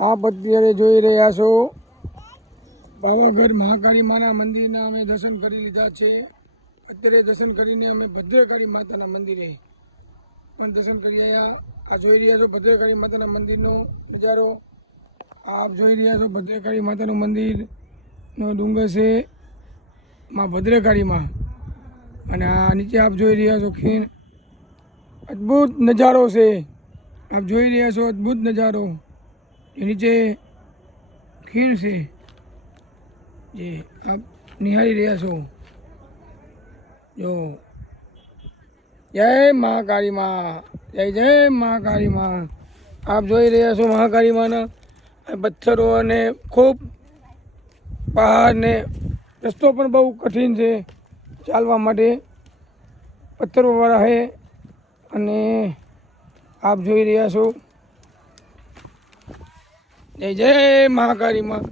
આપ અત્યારે જોઈ રહ્યા છો પાવાગઢ મહાકાળી માના મંદિરના અમે દર્શન કરી લીધા છે। અત્યારે દર્શન કરીને અમે ભદ્રકાળી માતાના મંદિરે પણ દર્શન કરી આવ્યા। આ જોઈ રહ્યા છો ભદ્રકાળી માતાના મંદિરનો નજારો। આપ જોઈ રહ્યા છો ભદ્રકાળી માતાનું મંદિરનો ડુંગર છે માં ભદ્રકાળીમાં, અને આ નીચે આપ જોઈ રહ્યા છો ખીણ। અદ્ભુત નજારો છે, આપ જોઈ રહ્યા છો અદ્ભુત નજારો। એ નીચે ખીણ છે જે આપ નિહાળી રહ્યા છો। જો જય મહાકાળી માં, જય જય મહાકાળી માં। આપ જોઈ રહ્યા છો મહાકાળી માના પથ્થરો અને ખૂબ પહાડ ને રસ્તો પણ બહુ કઠિન છે ચાલવા માટે, પથ્થરોવાળા છે। અને આપ જોઈ રહ્યા છો જય જય મહાકાળી માં।